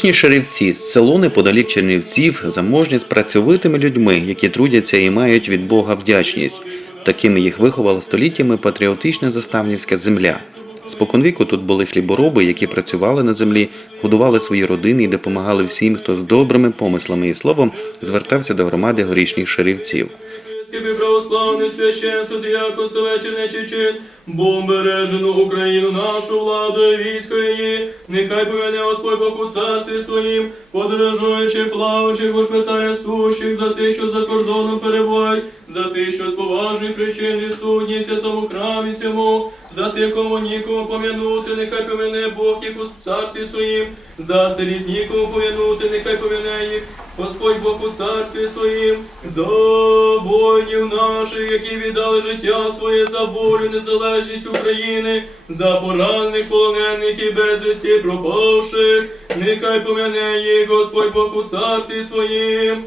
Горішні Шерівці село неподалік Чернівців, заможні з працьовитими людьми, які трудяться і мають від Бога вдячність. Такими їх виховала століттями патріотична заставнівська земля. Споконвіку тут були хлібороби, які працювали на землі, годували свої родини і допомагали всім, хто з добрими помислами і словом звертався до громади горішніх шерівців. Скипи православне священство, діякосто вечірне чечин, бо бережену Україну, нашу владу і військо її, нехай поведе Господь Бог у царстві своїм, подорожуючи, плаваючих, питає сущих, за тих, що за кордоном перебувають, за тих, що з поважних причин відсутні святому храмі цьому, за кому нікому пом'янути, нехай пом'яне Бог їх у царстві своїм, за серед нікому пом'янути, нехай пом'яне їх, Господь Бог у царстві своїм, за воїнів наших, які віддали життя своє за волю, незалежність України, за поранених, полонених і безвісті пропавших, нехай пом'яне їх Господь Бог у царстві своїм,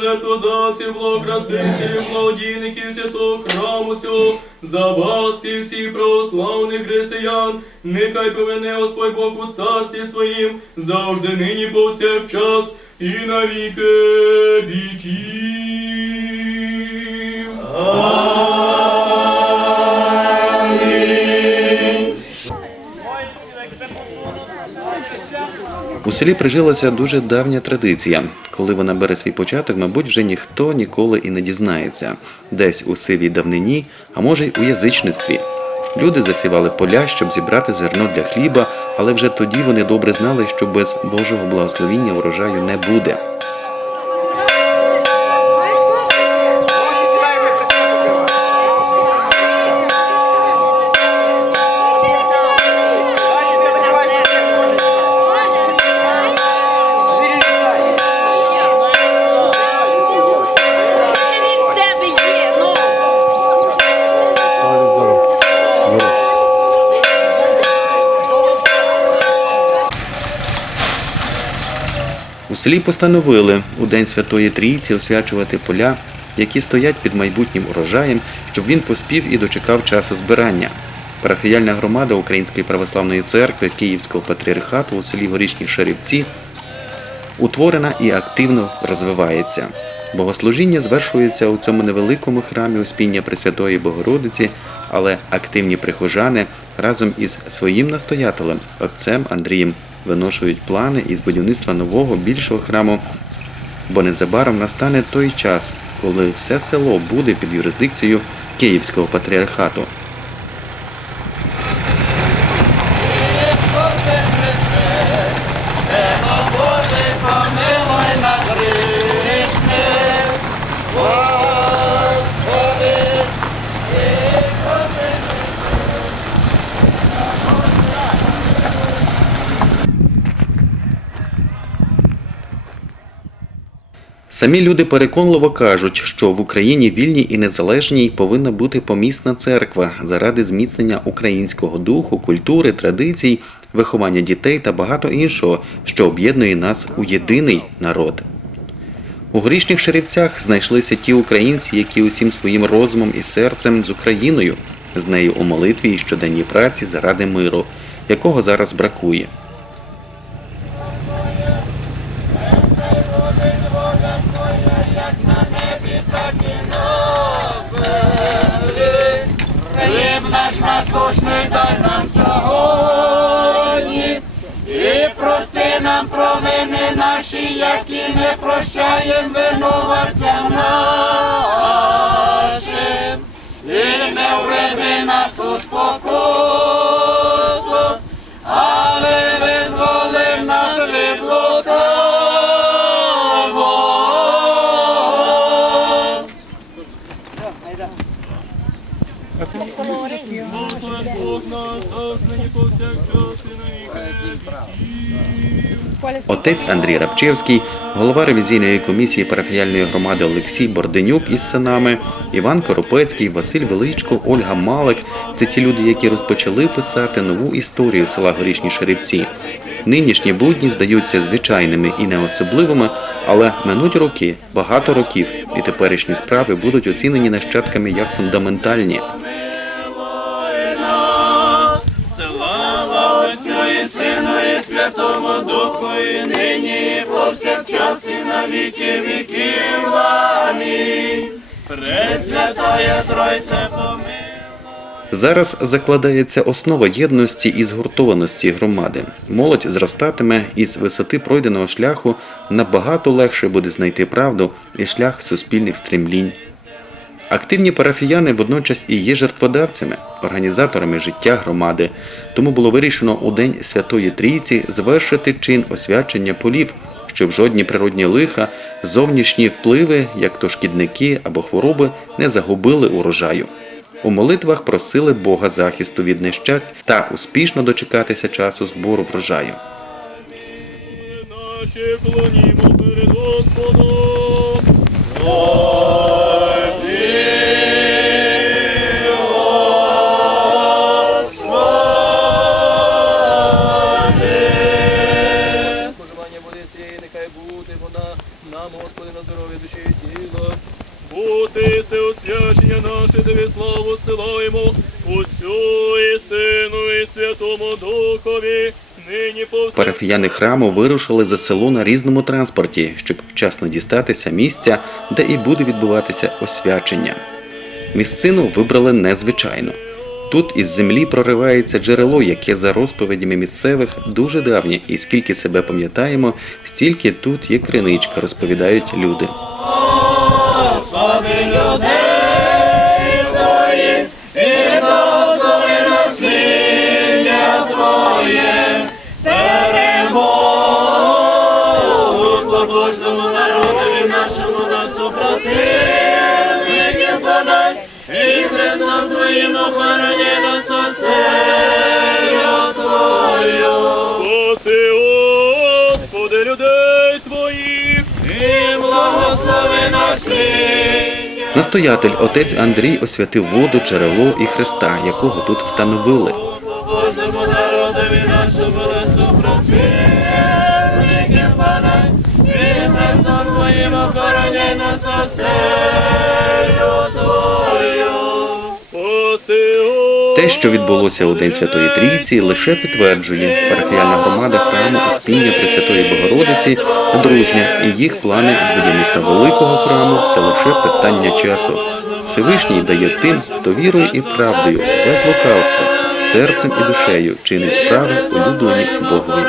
жертводавців, благокрасителів, благодійників святого храму цього, за вас і всіх православних християн, нехай повене Господь Бог у царстві своїм, завжди нині повсякчас і на віки віків. У селі прижилася дуже давня традиція. Коли вона бере свій початок, мабуть, вже ніхто ніколи і не дізнається. Десь у сивій давнині, а може й у язичництві. Люди засівали поля, щоб зібрати зерно для хліба, але вже тоді вони добре знали, що без Божого благословіння урожаю не буде. Селі постановили у День Святої Трійці освячувати поля, які стоять під майбутнім урожаєм, щоб він поспів і дочекав часу збирання. Парафіяльна громада Української православної церкви Київського патріархату у селі Горішні Шерівці утворена і активно розвивається. Богослужіння звершується у цьому невеликому храмі Успіння Пресвятої Богородиці, але активні прихожани разом із своїм настоятелем, отцем Андрієм, виношують плани із будівництва нового більшого храму, бо незабаром настане той час, коли все село буде під юрисдикцією Київського патріархату. Самі люди переконливо кажуть, що в Україні вільній і незалежній повинна бути помісна церква заради зміцнення українського духу, культури, традицій, виховання дітей та багато іншого, що об'єднує нас у єдиний народ. У горішніх шерівцях знайшлися ті українці, які усім своїм розумом і серцем з Україною, з нею у молитві і щоденній праці заради миру, якого зараз бракує. Наш дай нам сьогодні, і прости нам провини наші, які ми прощаємо винуватцям нашим, і не введи нас у спокусу, Отець Андрій Рабчевський, голова ревізійної комісії парафіяльної громади Олексій Борденюк із синами, Іван Коропецький, Василь Величко, Ольга Малик це ті люди, які розпочали писати нову історію села Горішні Шерівці. Нинішні будні здаються звичайними і неособливими, але минуть роки, багато років, і теперішні справи будуть оцінені нащадками як фундаментальні. Святому Духу, і нині, і повсякчас, і на віки віків. Амінь. Пресвятая Тройця, помилуй. Зараз закладається основа єдності і згуртованості громади. Молодь зростатиме із висоти пройденого шляху набагато легше буде знайти правду і шлях суспільних стрімлінь. Активні парафіяни водночас і є жертводавцями, організаторами життя громади. Тому було вирішено у День Святої Трійці завершити чин освячення полів, щоб жодні природні лиха, зовнішні впливи, як то шкідники або хвороби, не загубили урожаю. У молитвах просили Бога захисту від нещасть та успішно дочекатися часу збору врожаю. Наші клонімо перед Господом. Освячення наше, тобі славу силаємо, Отцю і Сину і Святому Духові, нині повсякчас. Парафіяни храму вирушили за село на різному транспорті, щоб вчасно дістатися місця, де і буде відбуватися освячення. Місцину вибрали незвичайно. Тут із землі проривається джерело, яке за розповідями місцевих дуже давнє, і скільки себе пам'ятаємо, стільки тут є криничка, розповідають люди. Господи, Настоятель отець Андрій освятив воду, джерело і хреста, якого тут встановили. Спаси, що відбулося у День Святої Трійці, лише підтверджує парафіяльна громада храму Успіння Пресвятої Богородиці дружня, і їх плани з будівництва великого храму це лише питання часу. Всевишній дає тим, хто вірою і правдою, без лукавства, серцем і душею чинить справи улюблені Богові.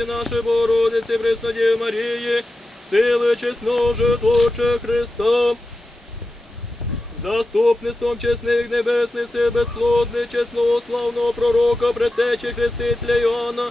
Владичиці нашої Богородиці, Преснодії Марії, сили чесного житоче Христа. Заступництвом чесних небесних сил безплодних, чесного славного пророка, претечі Хрестителя Йоанна,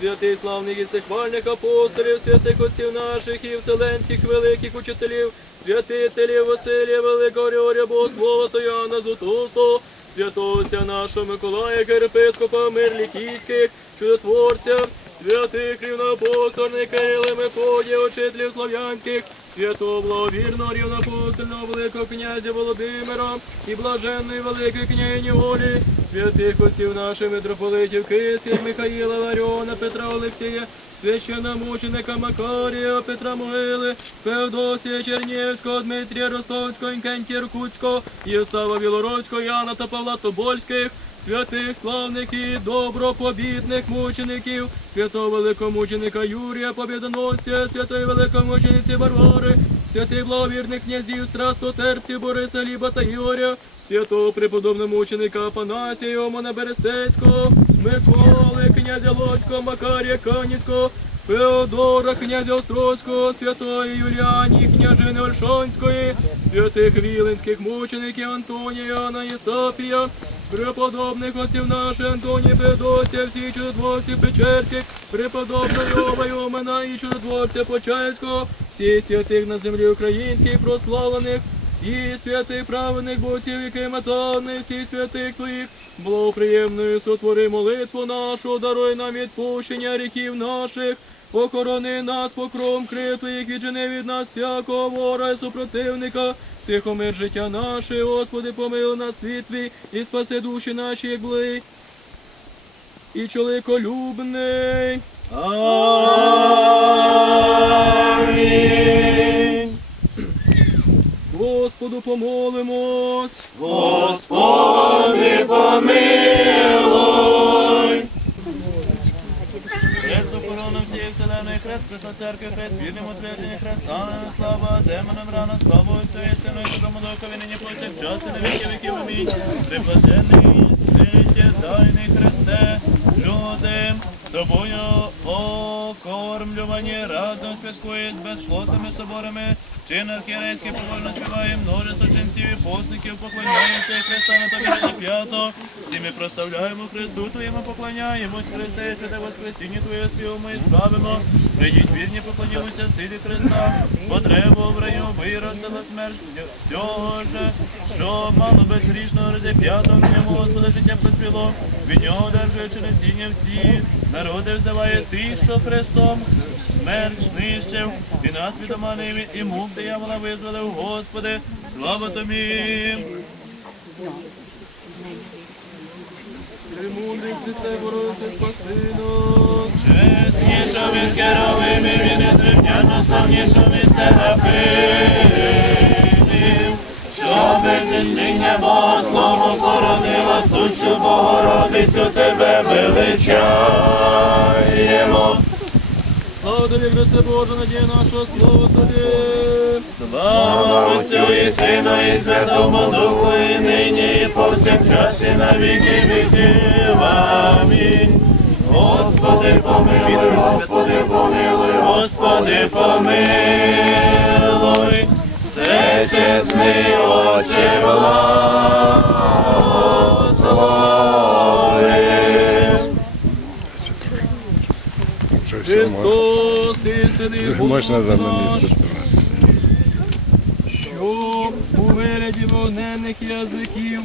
святих славних і сихвальних апостолів, святих отців наших і вселенських великих учителів, святителів Василія Великого Григорія Богослова та Яна Златоустого, святого отця нашого Миколая, єпископа мир Лікійських, чудотворця, святих рівноапостольних Кирила Мефодія, учителів слов'янських, святого благовірного рівноапостольного великого князя Володимира і блаженної великої княгині Олі, святих отців наших митрополитів Київських, Михаїла Ларіона, Петра Олексія, священномученика Макарія, Петра Могили, Феодосія Чернівського, Дмитрія Ростовського, Інкентія Іркутського, Єсава Білоруцького, Яна та Павла Тобольських, святих славних і добропобідних мучеників, святого великомученика Юрія Побєдоносця, святої великомучениці Варвари, святих благовірних князів, страстотерпців Бориса Ліба та Ігоря, святого преподобного мученика Афанасія Йомана Берестецького, Миколи, князя Лоцького, Макарія Канівського, Феодора, князя Острозького, святої Юліані, княжини Ольшонської, святих віленських мучеників Антонія, Іоанна Єстапія, преподобних отців наших Антонія Феодосія, всіх чудотворців Печерських, преподобного Йова і чудотворця Почаївського, всіх святих на землі українських прославлених, і святих праведних Богців, які метани всіх святих Твоїх, благоприємною сотвори молитву нашу, даруй нам відпущення ріків наших, Охорони нас покром крив Твоїх, віджени від нас всякого вора і супротивника, тихомир життя наше, Господи, помилуй нас світ Твій, і спаси душі наші, як блий, і чоловіколюбний. Амінь. Господу помолимось. Господи, помилуй. Хрест охорона вселеної, хрест Христа церкви, хрест вірним утвердження хреста, слава демонам рана, слава Отцю і Сину і Святому Духові, нині повсякчас і на віки віків амінь. Приблажений, життя, тайний Христе, люди, тобою окормлювані, разом святкує з безплотними соборами, чин архієрейський повольно співає, множество ченців і постників поклоняється. І Христа на тобі раді п'ято. Всі ми проставляємо Христу Твоєму, поклоняємось, Христе, святе Воскресіння Твоє співаємо і славимо. Прийдіть вірні, поклонімося силі Христа, древо в раю виростила смерть всього ж, що мало безгрішного розіп'ято, в ньому Господа життя процвіло, від нього одержуючи насіння всі, народи взиває тих, що Христом смерть знищив, і нас від омани і мук диявола визволив, Господи, слава Тобі! Спаси. Чесніша від керовими, він незрівняно славніша від серафимів, що безчисління Бога слово породила, сущу Богородицю тебе величаємо. Слава тобі, Христе Боже, надія нашого, слава тобі. Слава Отцю і Сину і Святому Духу, і нині, і повсякчас, і на віки віків. Амінь. Господи, помилуй, Господи, помилуй, Господи, помилуй. Все чесний Отче, благослови. Христос, істинний Бог Можна за місце що у вигляді вогненних язиків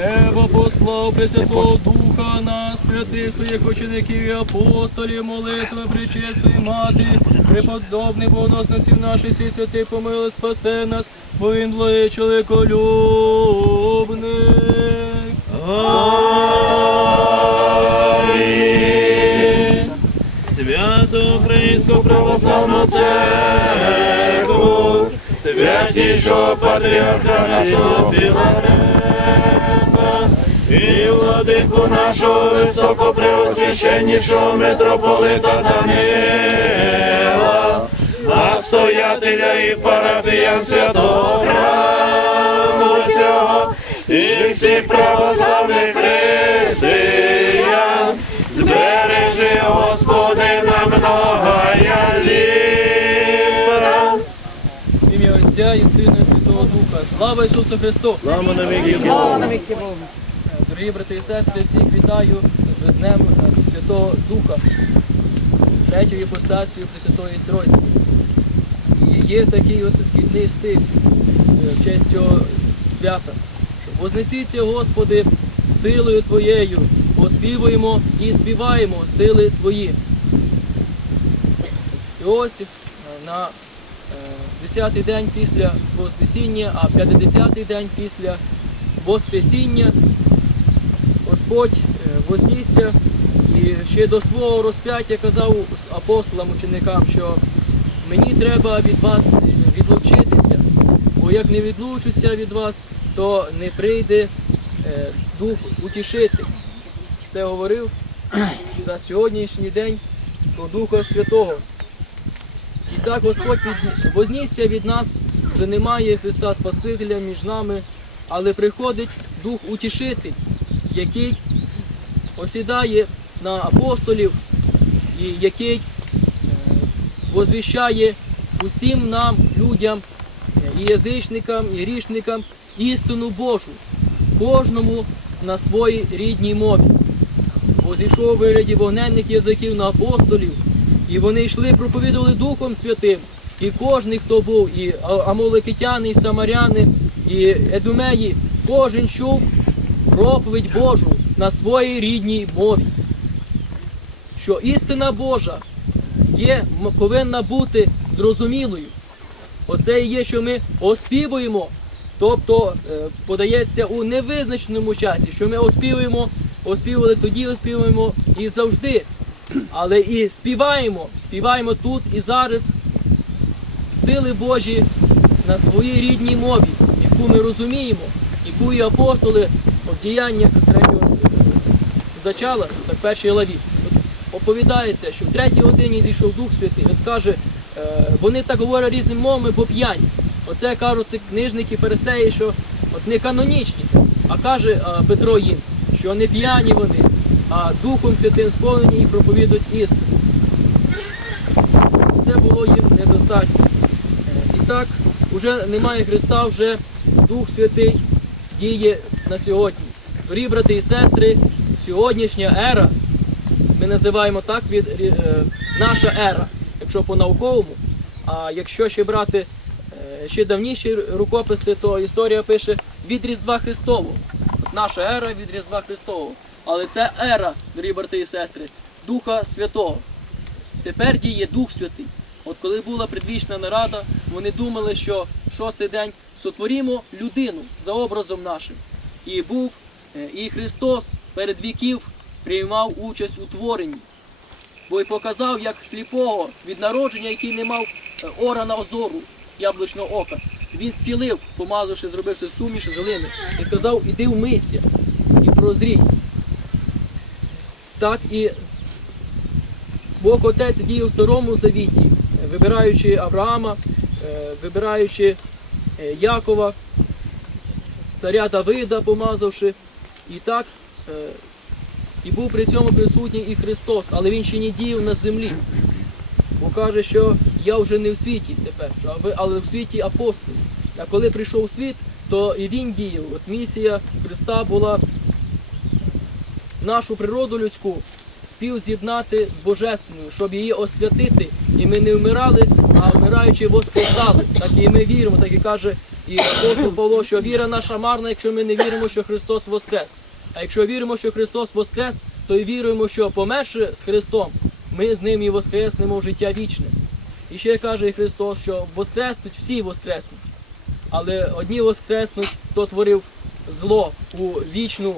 неба послав Пресвятого Духа на святих своїх учеників і апостолів, молитви причесної мати, преподобний богоносниців наших всіх святих помили, спасе нас, бо він благий чоловіколюбний. Амінь. Свято Українську православну церкву, святішого патріарха нашого Філарета, і владику нашого високопреосвященнішого митрополита Данила, настоятеля і парафіян святого храму цього, і всіх православних християн, збережи, Господи, на многая літа. В ім'я Отця і Сина Святого Духа. Слава Ісусу Христу! Слава на віки Богу. Дорогі брати і сестри, всіх вітаю з Днем е, Святого Духа, третьою іпостасію Пресвятої Тройці. І є такий от вхідний стих е, в честь цього свята. Вознесіться, Господи, силою Твоєю, поспівуємо і співаємо сили Твої. І ось е, на е, 10-й день після Вознесіння, а 50-й день після Воскресіння Господь е, вознісся і ще до свого розп'яття казав апостолам, ученикам, що мені треба від вас е, відлучитися, бо як не відлучуся від вас, то не прийде е, Дух утішити. Це говорив за сьогоднішній день про Духа Святого. І так Господь вознісся від нас, вже немає Христа Спасителя між нами, але приходить Дух Утішитель, який осідає на апостолів і який е, возвіщає усім нам, людям, і язичникам, і грішникам істину Божу, кожному на своїй рідній мові. Бо зійшов у вигляді вогненних язиків на апостолів І вони йшли, проповідували Духом Святим. І кожен, хто був, і Амоликитяни, і Самаряни, і Едумеї, кожен чув проповідь Божу на своїй рідній мові. Що істина Божа є, повинна бути зрозумілою. Оце і є, що ми оспівуємо, тобто е, подається у невизначеному часі, що ми оспівуємо, оспівували тоді, оспівуємо і завжди. Але і співаємо, співаємо тут і зараз сили Божі на своїй рідній мові, яку ми розуміємо, яку і апостоли в діяннях третього зачала, так першій главі. От оповідається, що в третій годині зійшов Дух Святий, от каже, е, вони так говорять різними мовами, бо п'яні. Оце кажуть ці книжники, фарисеї, що от не канонічні. А каже е, Петро їм, що не п'яні вони, а Духом Святим сповнені і проповідують істину. Це було їм недостатньо. Е, І так, вже немає Христа, вже Дух Святий діє на сьогодні. Дорогі брати і сестри, сьогоднішня ера, ми називаємо так від е, наша ера, якщо по-науковому. А якщо ще брати е, ще давніші рукописи, то історія пише від Різдва Христового. Наша ера від Різдва Христового. Але це ера, дорогі брати і сестри, Духа Святого. Тепер діє Дух Святий. От коли була предвічна нарада, вони думали, що шостий день сотворімо людину за образом нашим. І був е, і Христос перед віків приймав участь у творенні. Бо й показав, як сліпого від народження, який не мав е, органа озору яблучного ока. Він зцілив, помазавши, зробивши суміш з глини. І сказав, іди вмийся і прозрій. Так і Бог Отець діє у старому завіті, вибираючи Авраама, е, вибираючи Якова, царя Давида, помазавши. І так, е, і був при цьому присутній і Христос, але він ще не діяв на землі. Бо каже, що я вже не в світі тепер, але в світі апостол. А коли прийшов світ, то і він діяв. От місія Христа була нашу природу людську співз'єднати з божественною, щоб її освятити. І ми не вмирали, а вмираючи воскресали. Так і ми віримо, так і каже і апостол Павло, що віра наша марна, якщо ми не віримо, що Христос воскрес. А якщо віримо, що Христос воскрес, то й віруємо, що померши з Христом, ми з ним і воскреснемо в життя вічне. І ще каже і Христос, що воскреснуть всі воскреснуть. Але одні воскреснуть, хто творив зло у вічну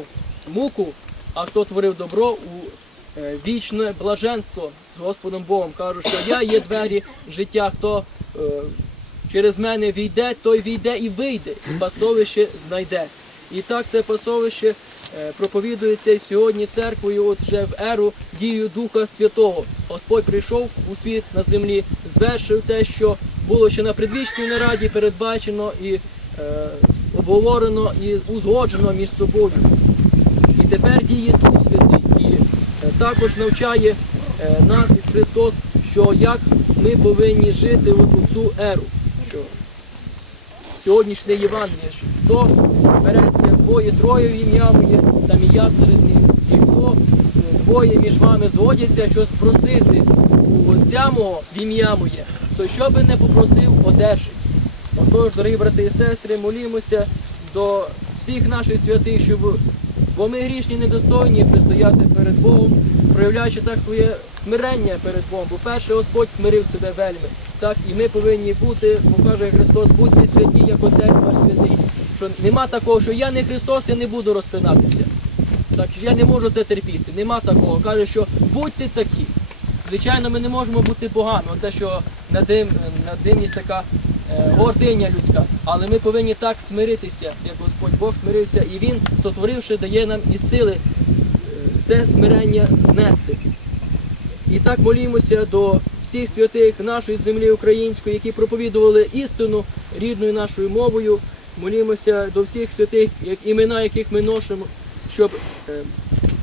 муку, а хто творив добро у е, вічне блаженство з Господом Богом. Кажу, що я є двері життя, хто е, через мене війде, той війде і вийде, і пасовище знайде. І так це пасовище е, проповідується і сьогодні церквою, от вже в еру дію Духа Святого. Господь прийшов у світ на землі, звершив те, що було ще на предвічній нараді передбачено і е, обговорено і узгоджено між собою. І тепер діє Дух Святий. І е, також навчає е, нас Христос, що як ми повинні жити от у цю еру. Сьогоднішнє Євангеліє, що хто збереться двоє-троє в ім'я моє, там і я серед них, і хто е, двоє між вами згодяться щось просити у Отця мого в ім'я моє, то що би не попросив, одержить. Отож, дорогі брати і сестри, молімося до всіх наших святих, щоб бо ми грішні недостойні пристояти перед Богом, проявляючи так своє смирення перед Богом. Бо перше Господь смирив себе вельми. Так і ми повинні бути, бо каже Христос, будьте святі, як Отець ваш святий. Що нема такого, що я не Христос, я не буду розпинатися. Так я не можу це терпіти. Нема такого. Каже, що будьте такі. Звичайно, ми не можемо бути богами. Оце що надим, надимність така е, гординя людська. Але ми повинні так смиритися, як Господь Бог смирився, і Він, сотворивши, дає нам і сили це смирення знести. І так молімося до всіх святих нашої землі української, які проповідували істину рідною нашою мовою. Молімося до всіх святих, як імена яких ми носимо, щоб е,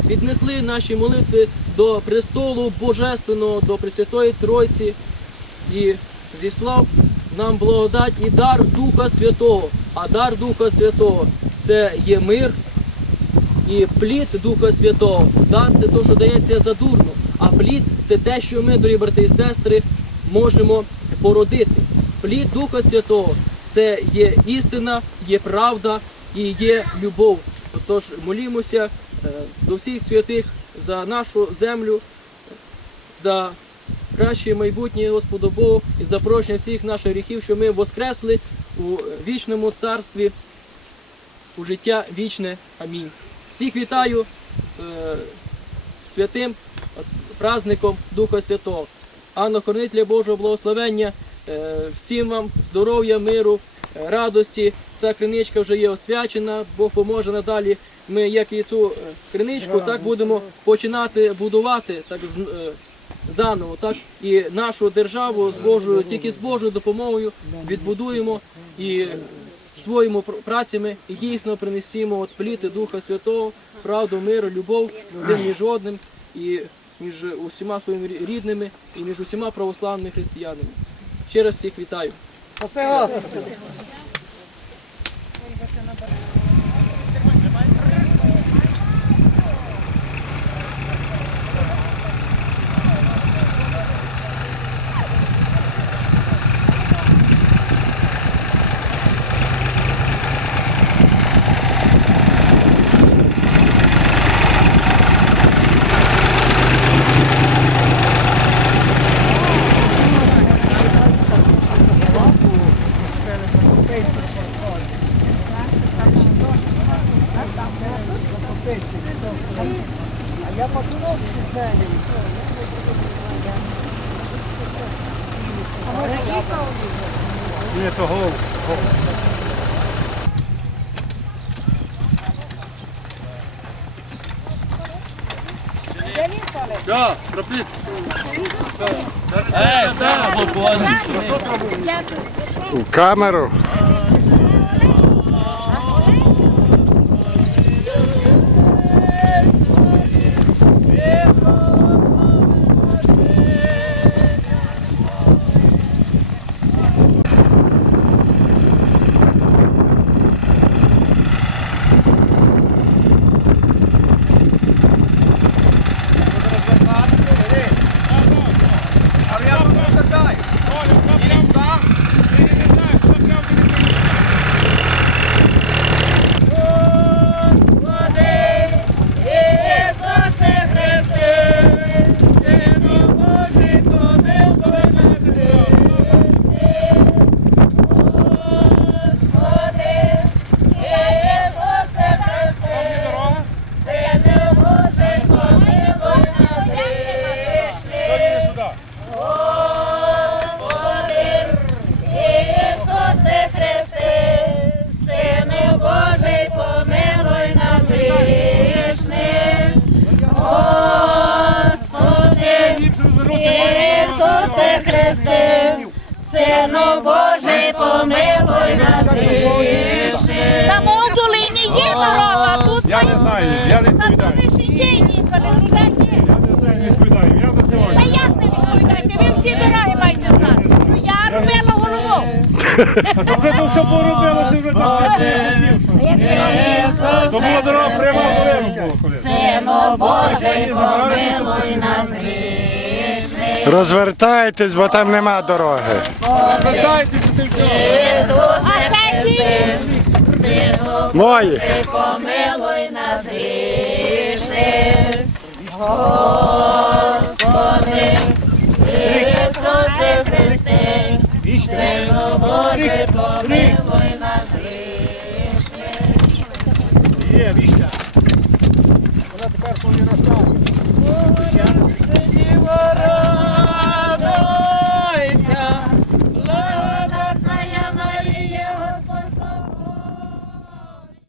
віднесли наші молитви до престолу Божественного, до Пресвятої Тройці і зіслав нам благодать і дар Духа Святого. А дар Духа Святого це є мир і плід Духа Святого. Дар це те, що дається задурно, а плід це те, що ми, дорогі брати і сестри, можемо породити. Плід Духа Святого це є істина, є правда і є любов. Тож молімося е, до всіх святих за нашу землю, за краще майбутнє Господу Богу і за прощення всіх наших гріхів, що ми воскресли у вічному царстві, у життя вічне. Амінь. Всіх вітаю з е, святим праздником Духа Святого. Анна Хорнителя Божого благословення. Е, Всім вам здоров'я, миру, е, радості. Ця криничка вже є освячена, Бог поможе надалі. Ми, як і цю криничку, так будемо починати будувати так заново, так і нашу державу з Божою, тільки з Божою допомогою відбудуємо і своїми працями і дійсно принесімо от пліти Духа Святого, правду, миру, любов один між одним і між усіма своїми рідними і між усіма православними християнами. Ще раз всіх вітаю. В камеру. Ісусе Христе, Сину Божий, помилуй нас Господи, Ісусе Христе, Сину Божий, помилуй нас грішних. Господи, Ісусе Христе, Сину Божий, помилуй нас грішних. Господи, Ісусе Христе, Сину Божий, помилуй нас грішних. На Модулині є дорога, тут Я не знаю, я не на відповідаю. тому ще день, все є. Я не знаю, не відповідаю. Я за Та сьогодні. як не відповідаєте? Ви всі дороги маєте знати, що я робила голову. А то вже то все поробилося, вже там То була дорога прямо в долину було колись. Сину Божий, помилуй нас Розвертайтесь, бо там нема дороги. Звертайтеся тим всім. А? Сину Мої. помилуй нас грішних. Господи, Ісусе Христе, Сину Божий, помилуй нас Є, вічна. Вона тепер повіростала.